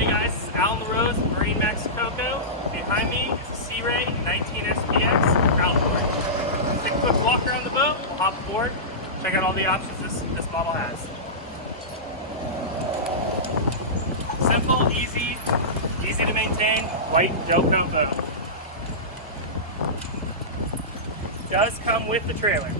Hey guys, this is Alan LaRose with MarineMax Coco. Behind me is a Sea Ray 19 SPX Outboard. Take a quick walk around the boat, hop aboard, check out all the options this model has. Simple, easy to maintain, white gel coat boat. Does come with the trailer.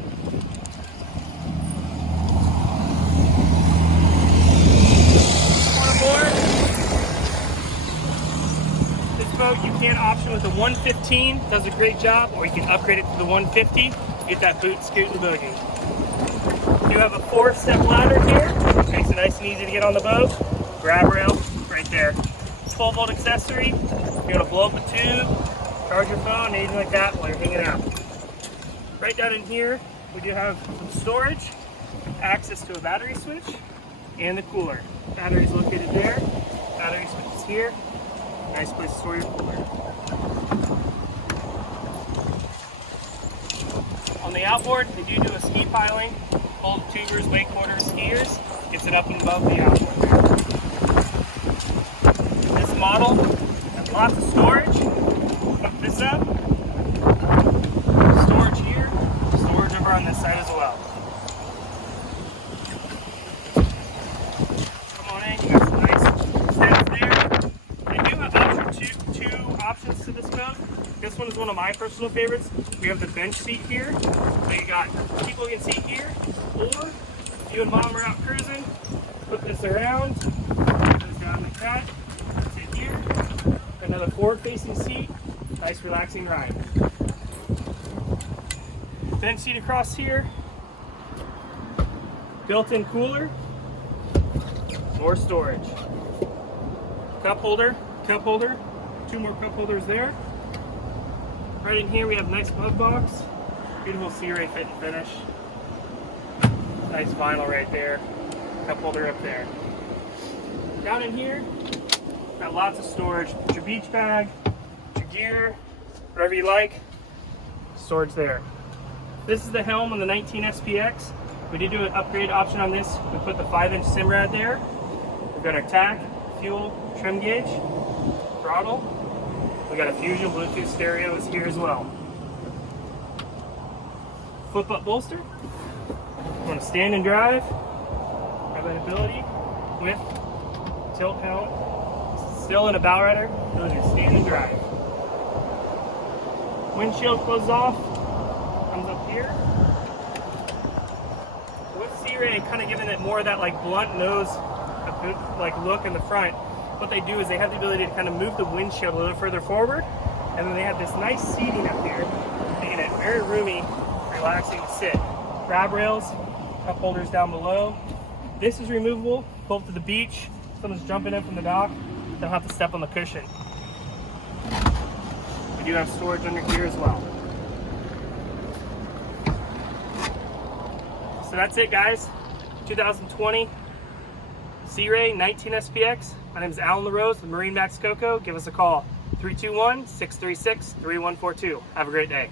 This boat you can option with a 115, does a great job, or you can upgrade it to the 150, get that boot, scoot, and boogie. You have a 4-step ladder here, makes it nice and easy to get on the boat. Grab rail right there. 12-volt accessory, you're going to blow up a tube, charge your phone, anything like that while you're hanging out. Right down in here, we do have some storage, access to a battery switch, and the cooler. Battery's located there, battery switch is here. Nice place to store your cooler. On the outboard, they do a ski piling. Old tubers, wakeboarders, skiers, gets it up and above the outboard there. This model has lots of storage. Hook this up. Storage here, storage over on this side as well. Come on in, you got some nice steps there. They do have two options to this boat. This one is one of my personal favorites. We have the bench seat here. So you got people can sit here, or if you and mom are out cruising, put this around, goes down like that, sit here, another forward-facing seat, nice relaxing ride. Bench seat across here, built-in cooler, more storage. Cup holder, 2 more cup holders there. Right in here we have a nice glove box, beautiful Sea Ray fit and finish. Nice vinyl right there, cup holder up there. Down in here, got lots of storage. Put your beach bag, your gear, whatever you like, storage there. This is the helm on the 19 SPX. We did do an upgrade option on this. We put the 5-inch sim rad there. We've got our tack, fuel, trim gauge, throttle. We got a Fusion Bluetooth stereo is here as well. Flip up bolster. You want to stand and drive. Have that ability with tilt helm. Still in a bow rider. Ability to stand and drive. Windshield closes off. Comes up here. With Sea Ray kind of giving it more of that like blunt nose like look in the front. What they do is they have the ability to kind of move the windshield a little further forward, and then they have this nice seating up here, making it very roomy, relaxing to sit. Grab rails, cup holders down below. This is removable, pull up to the beach, someone's jumping in from the dock, they'll have to step on the cushion. We do have storage under here as well. So that's it guys, 2020 Sea Ray 19 SPX. My name is Alan LaRose with MarineMax Coco. Give us a call, 321-636-3142. Have a great day.